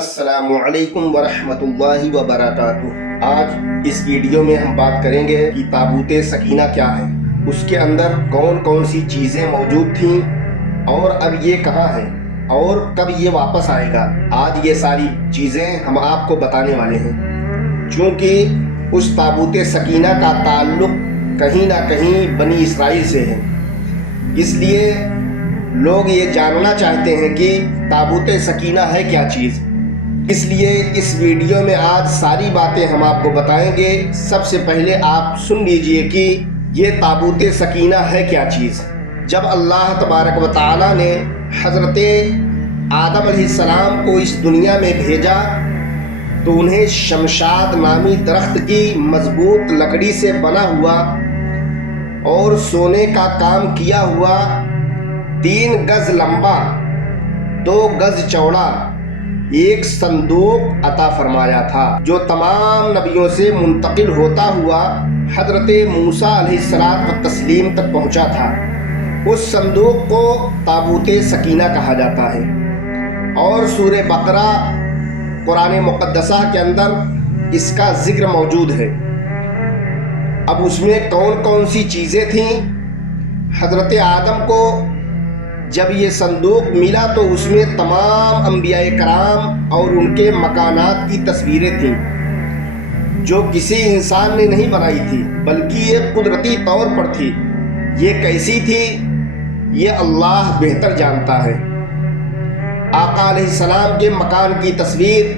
السلام علیکم ورحمۃ اللہ وبرکاتہ۔ آج اس ویڈیو میں ہم بات کریں گے کہ تابوت سکینہ کیا ہے، اس کے اندر کون کون سی چیزیں موجود تھیں اور اب یہ کہاں ہے اور کب یہ واپس آئے گا۔ آج یہ ساری چیزیں ہم آپ کو بتانے والے ہیں، چونکہ اس تابوت سکینہ کا تعلق کہیں نہ کہیں بنی اسرائیل سے ہے، اس لیے لوگ یہ جاننا چاہتے ہیں کہ تابوت سکینہ ہے کیا چیز۔ اس لیے اس ویڈیو میں آج ساری باتیں ہم آپ کو بتائیں گے۔ سب سے پہلے آپ سن لیجئے کہ یہ تابوت سکینہ ہے کیا چیز۔ جب اللہ تبارک و تعالی نے حضرت آدم علیہ السلام کو اس دنیا میں بھیجا تو انہیں شمشاد نامی درخت کی مضبوط لکڑی سے بنا ہوا اور سونے کا کام کیا ہوا 3 گز لمبا 2 گز چوڑا ایک صندوق عطا فرمایا تھا، جو تمام نبیوں سے منتقل ہوتا ہوا حضرت موسیٰ علیہ السلام تک پہنچا تھا۔ اس صندوق کو تابوت سکینہ کہا جاتا ہے، اور سورہ بقرہ قرآن مقدسہ کے اندر اس کا ذکر موجود ہے۔ اب اس میں کون کون سی چیزیں تھیں؟ حضرت آدم کو جب یہ صندوق ملا تو اس میں تمام انبیاء کرام اور ان کے مکانات کی تصویریں تھیں، جو کسی انسان نے نہیں بنائی تھی بلکہ یہ قدرتی طور پر تھی۔ یہ کیسی تھی یہ اللہ بہتر جانتا ہے۔ آقا علیہ السلام کے مکان کی تصویر،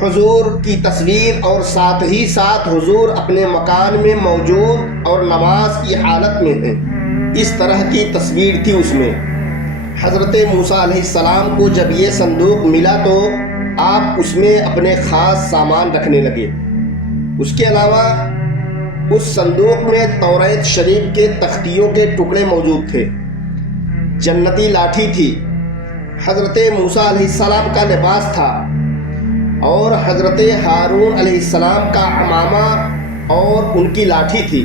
حضور کی تصویر، اور ساتھ ہی ساتھ حضور اپنے مکان میں موجود اور نماز کی حالت میں ہیں، اس طرح کی تصویر تھی اس میں۔ حضرت موسیٰ علیہ السلام کو جب یہ صندوق ملا تو آپ اس میں اپنے خاص سامان رکھنے لگے۔ اس کے علاوہ اس صندوق میں توریت شریف کے تختیوں کے ٹکڑے موجود تھے، جنتی لاٹھی تھی، حضرت موسیٰ علیہ السلام کا لباس تھا، اور حضرت ہارون علیہ السلام کا عمامہ اور ان کی لاٹھی تھی،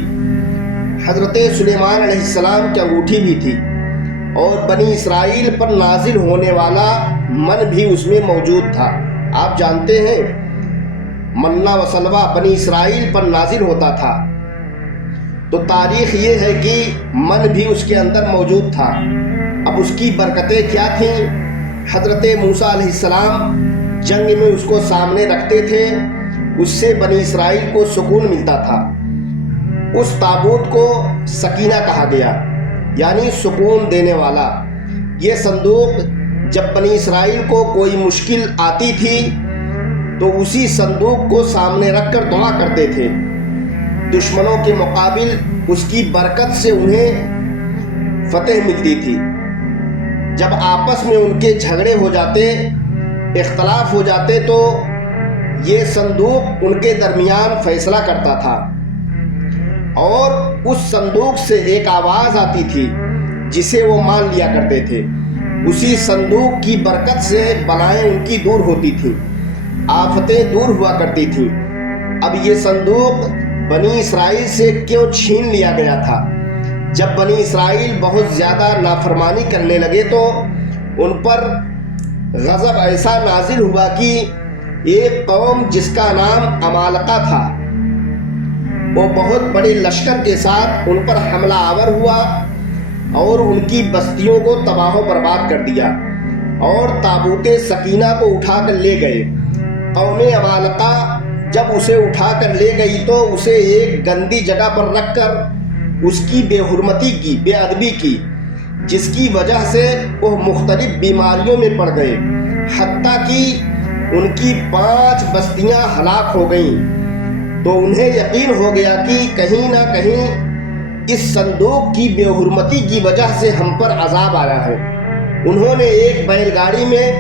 حضرت سلیمان علیہ السلام کی انگوٹھی بھی تھی، اور بنی اسرائیل پر نازل ہونے والا من بھی اس میں موجود تھا۔ آپ جانتے ہیں منہ و سلوہ بنی اسرائیل پر نازل ہوتا تھا، تو تاریخ یہ ہے کہ من بھی اس کے اندر موجود تھا۔ اب اس کی برکتیں کیا تھیں؟ حضرت موسیٰ علیہ السلام جنگ میں اس کو سامنے رکھتے تھے، اس سے بنی اسرائیل کو سکون ملتا تھا۔ اس تابوت کو سکینہ کہا گیا، یعنی سکون دینے والا۔ یہ صندوق جب بنی اسرائیل کو کوئی مشکل آتی تھی تو اسی صندوق کو سامنے رکھ کر دعا کرتے تھے۔ دشمنوں کے مقابل اس کی برکت سے انہیں فتح ملتی تھی۔ جب آپس میں ان کے جھگڑے ہو جاتے، اختلاف ہو جاتے، تو یہ صندوق ان کے درمیان فیصلہ کرتا تھا، اور اس صندوق سے ایک آواز آتی تھی جسے وہ مان لیا کرتے تھے۔ اسی صندوق کی برکت سے بلائیں ان کی دور ہوتی تھیں، آفتیں دور ہوا کرتی تھیں۔ اب یہ صندوق بنی اسرائیل سے کیوں چھین لیا گیا تھا؟ جب بنی اسرائیل بہت زیادہ نافرمانی کرنے لگے تو ان پر غضب ایسا نازل ہوا کہ ایک قوم جس کا نام عمالقہ تھا، وہ بہت بڑے لشکر کے ساتھ ان پر حملہ آور ہوا اور ان کی بستیوں کو تباہ و برباد کر دیا، اور تابوت سکینہ کو اٹھا کر لے گئے۔ قوم عمالقہ جب اسے اٹھا کر لے گئی تو اسے ایک گندی جگہ پر رکھ کر اس کی بے حرمتی کی، بے ادبی کی، جس کی وجہ سے وہ مختلف بیماریوں میں پڑ گئے، حتیٰ کہ ان کی 5 بستیاں ہلاک ہو گئیں۔ تو انہیں یقین ہو گیا کہ کہیں نہ کہیں اس صندوق کی بے حرمتی کی وجہ سے ہم پر عذاب آیا ہے۔ انہوں نے ایک بیل گاڑی میں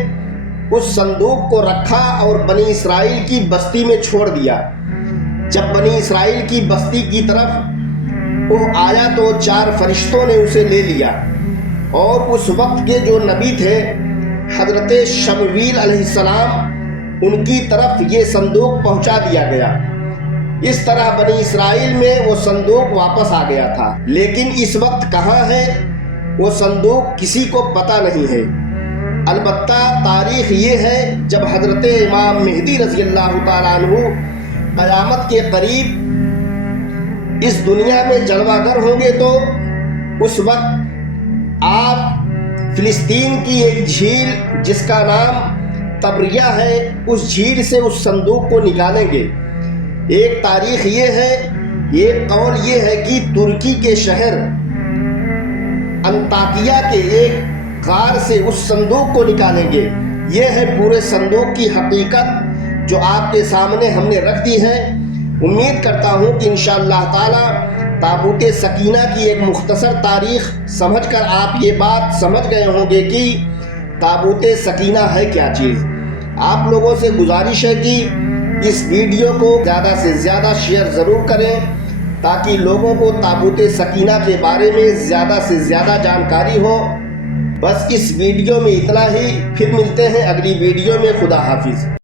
اس صندوق کو رکھا اور بنی اسرائیل کی بستی میں چھوڑ دیا۔ جب بنی اسرائیل کی بستی کی طرف وہ آیا تو 4 فرشتوں نے اسے لے لیا، اور اس وقت کے جو نبی تھے حضرت شمویل علیہ السلام، ان کی طرف یہ صندوق پہنچا دیا گیا۔ اس طرح بنی اسرائیل میں وہ صندوق واپس آ گیا تھا، لیکن اس وقت کہاں ہے وہ صندوق کسی کو پتہ نہیں ہے۔ البتہ تاریخ یہ ہے جب حضرت امام مہدی رضی اللہ تعالیٰ عنہ قیامت کے قریب اس دنیا میں جلوہ گر ہوں گے تو اس وقت آپ فلسطین کی ایک جھیل جس کا نام تبریہ ہے اس جھیل سے اس صندوق کو نکالیں گے۔ ایک تاریخ یہ ہے، ایک قول یہ ہے کہ ترکی کے شہر انطاکیہ کے ایک غار سے اس صندوق کو نکالیں گے۔ یہ ہے پورے صندوق کی حقیقت جو آپ کے سامنے ہم نے رکھ دی ہے۔ امید کرتا ہوں کہ انشاءاللہ تعالی تابوت سکینہ کی ایک مختصر تاریخ سمجھ کر آپ یہ بات سمجھ گئے ہوں گے کہ تابوت سکینہ ہے کیا چیز۔ آپ لوگوں سے گزارش ہے کہ اس ویڈیو کو زیادہ سے زیادہ شیئر ضرور کریں تاکہ لوگوں کو تابوت سکینہ کے بارے میں زیادہ سے زیادہ جانکاری ہو۔ بس اس ویڈیو میں اتنا ہی، پھر ملتے ہیں اگلی ویڈیو میں۔ خدا حافظ۔